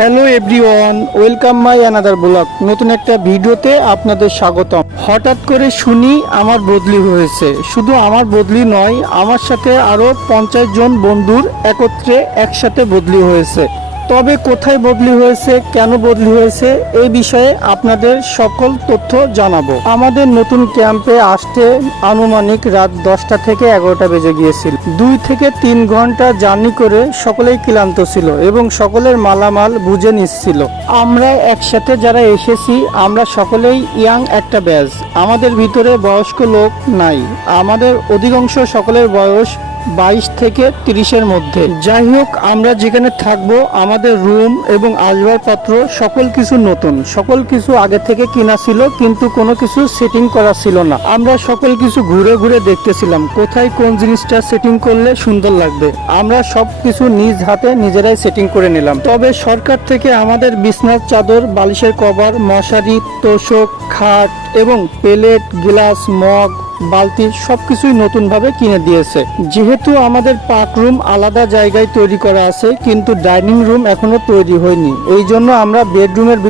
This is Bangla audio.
Hello everyone, welcome my another blog. নতুন একটা ভিডিওতে আপনাদের স্বাগতম। হঠাৎ করে শুনি আমার বদলি হয়েছে। শুধু আমার বদলি নয়, আমার সাথে আরও পঞ্চাশ জন বন্ধুর একত্রে একসাথে বদলি হয়েছে। তবে কোথায় বদলি হয়েছে, কেন বদলি হয়েছে, এই বিষয়ে আপনাদের সকল তথ্য জানাব। আমাদের নতুন ক্যাম্পে আসতে আনুমানিক রাত দশটা থেকে এগারোটা বেজে গিয়েছিল। দুই থেকে তিন ঘণ্টা জার্নি করে সকলেই ক্লান্ত ছিল এবং সকলের মালামাল বুঝে নিচ্ছিল। আমরা একসাথে যারা এসেছি, আমরা সকলেই ইয়াং একটা ব্যাচ। আমাদের ভিতরে বয়স্ক লোক নাই। আমাদের অধিকাংশ সকলের বয়স বাইশ থেকে তিরিশের মধ্যে। যাই হোক আমরা যেখানে থাকব, আমাদের রুম এবং আসবাবপত্র সকল কিছু নতুন। সকল কিছু আগে থেকে কিনা ছিল, কিন্তু কোনো কিছু সেটিং করা ছিল না। আমরা সকল কিছু ঘুরে ঘুরে দেখতেছিলাম, কোথায় কোন জিনিসটা সেটিং করলে সুন্দর লাগবে। আমরা সব কিছু নিজ হাতে নিজেরাই সেটিং করে নিলাম। তবে সরকার থেকে আমাদের বিছনার চাদর, বালিশের কভার, মশারি, তোষক, খাট এবং প্লেট, গ্লাস, মগ বালতি সবকিছুই নতুনভাবে কিনে দিয়েছে। যেহেতু আমাদের পাক রুম আলাদা জায়গায় তৈরি করা আছে, কিন্তু ডাইনিং রুম এখনও তৈরি হয়নি। এই জন্য আমরা বেডরুমের